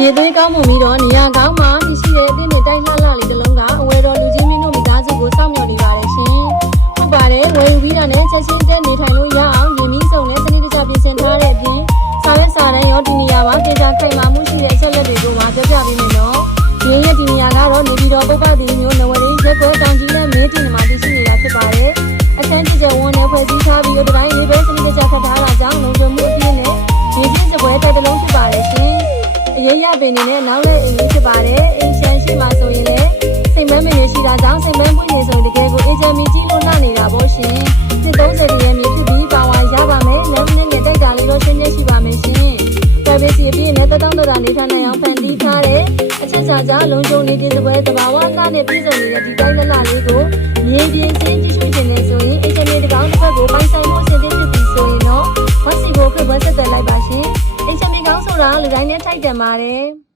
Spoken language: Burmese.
ရေသွေးကောင်းမှုပြီးတော့နေရာကောင်းမှသိရှိတဲ့အတင်းနဲ့တိုက်လှလှလေးတစ်လုံးကအဝယ်တော်လူကြီးမင်းတို့မိသားစုကိုစောင့်မျှော်နေပါတယ်ရှင်။ဟုတ်ပါတယ်ဝယ်ယူပြီးတာနဲ့ချက်ချင်းတဲနေထိုင်လို့ရအောင်ရင်းနှီးစုံနဲ့စနစ်တကျပြင်ဆင်ထားတဲ့အပြင်စာရွက်စာတမ်းရောဒီနေရာမှာဒေတာခိုင်မာမှုရှိတဲ့အချက်လက်တွေကိုမှပြောပြပေးမယ်နော်။ဒီရဲ့ဒီနေရာကတော့နေပြည်တော်ပုပ္ပတိမျိုးနဝရင်းရက်ကွယ်တောင်ကြီးနဲ့မင်းတင်မှာတည်ရှိနေတာဖြစ်ပါတယ်။အခန်းကျကျဝန်နဲ့ဖွဲ့စည်းထားပြီးတော့ဒီပိုင်းလေးပဲစနစ်တကျခတ်ထားတာကြောင့်လုံခြုံမှုအပြည့်နဲ့နေပြည့်စပွဲတက်တလုံးဖြစ်ပါတယ်ရှင်။အရေးရပင်နေနဲ့နောက်လည်းအင်းလေးဖြစ်ပါတယ်။အင်းချမ်းရှိမှဆိုရင်လည်းစိတ်မမ်းမနေရှိတာကြောင့်စိတ်မမ်းပွင့်နေဆိုတကယ်ကိုအေဂျင်မီကြီးလို့နှနေတာပေါ့ရှင်။နှစ်30တည်းမြေဖြစ်ပြီးပါဝါရပါမယ်။လမ်းနဲ့တိုက်တာလေးတော့ရှင်းရှင်းရှိပါမယ်ရှင်။ privacy အပြည့်နဲ့တတောင်းတတာနေထိုင်နိုင်အောင်ဖန်တီးထားတဲ့အချက်ချာချာလုံခြုံနေခြင်းတပွဲတဘာဝအကနဲ့ပြည်စုံနေတဲ့ဒီတိုင်းလက်လေးကိုမြေပြင်စင်းကြည့်ရှုခြင်းနဲ့ဆိုရင်အေဂျင်မီတကောင်တစ်ဖက်ကိုပိုင်ဆိုင်မှုအဆင်သင့်ဖြစ်ပြီဆိုရင်တော့ဝက်စီကိုခက်ဝက်ဆက်တက်လိုက်ပါရှင်။အေဂျင်မီကောင်ဆိုတာလူတိုင်းနဲ့ထိုက်တန်ပါတယ်။